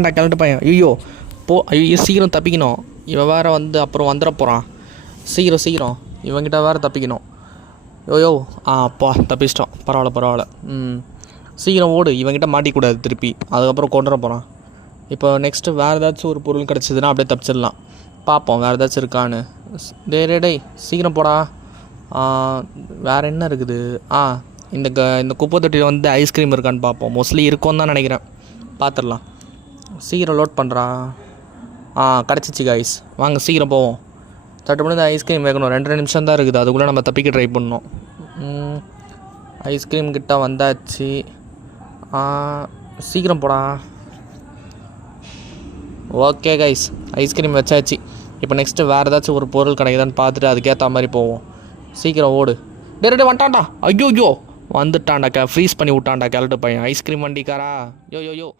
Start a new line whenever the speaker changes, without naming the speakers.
ஏன்டா கிளட்டு பையன். ஐயோ போ ஐயோ சீக்கிரம் தப்பிக்கணும். இவன் வேறு வந்து அப்புறம் வந்துட போகிறான் சீக்கிரம் சீக்கிரம். இவங்கிட்ட வேற தப்பிக்கணும். ஐயோ ஆ அப்பா தப்பிச்சிட்டோம் பரவாயில்ல பரவாயில்ல. ம். சீக்கிரம் ஓடு. இவங்கிட்ட மாட்டிக்கூடாது திருப்பி. அதுக்கப்புறம் கொண்டு வர போகிறான் இப்போ நெக்ஸ்ட்டு வேறு ஏதாச்சும் ஒரு பொருள் கிடச்சிதுன்னா அப்படியே தப்பிச்சிடலாம். பார்ப்போம் வேறு ஏதாச்சும் இருக்கான்னு. டே டே டேய் சீக்கிரம் போடா. வேறு என்ன இருக்குது? ஆ இந்த க இந்த குப்பை தொட்டியில் வந்து ஐஸ்கிரீம் இருக்கான்னு பார்ப்போம். மோஸ்ட்லி இருக்கும்னு தான் நினைக்கிறேன். பார்த்துடலாம். சீக்கிரம் லோட் பண்ணுறா ஆ கிடச்சிச்சு காய்ஸ் வாங்க சீக்கிரம் போவோம். சட்டு பண்ணி ஐஸ்கிரீம் வைக்கணும். ரெண்டு நிமிஷம் தான் இருக்குது. அதுக்குள்ளே நம்ம தப்பிக்க ட்ரை பண்ணோம் ஐஸ்கிரீம் கிட்ட வந்தாச்சு. சீக்கிரம் போடா. ஓகே கைஸ் ஐஸ்கிரீம் வச்சாச்சு. இப்போ நெக்ஸ்ட்டு வேறு ஏதாச்சும் ஒரு பொருள் கிடைக்குதான்னு பார்த்துட்டு அதுக்கேற்ற மாதிரி போவோம். சீக்கிரம் ஓடு. டே வந்துட்டான்டா. ஐயோ ஐயோ. வந்துட்டான்டாக்கா ஃப்ரீஸ் பண்ணி விட்டான்டா கேரட்டு பையன். ஐஸ்கிரீம் வண்டிக்காரா? யோ யோ யோ.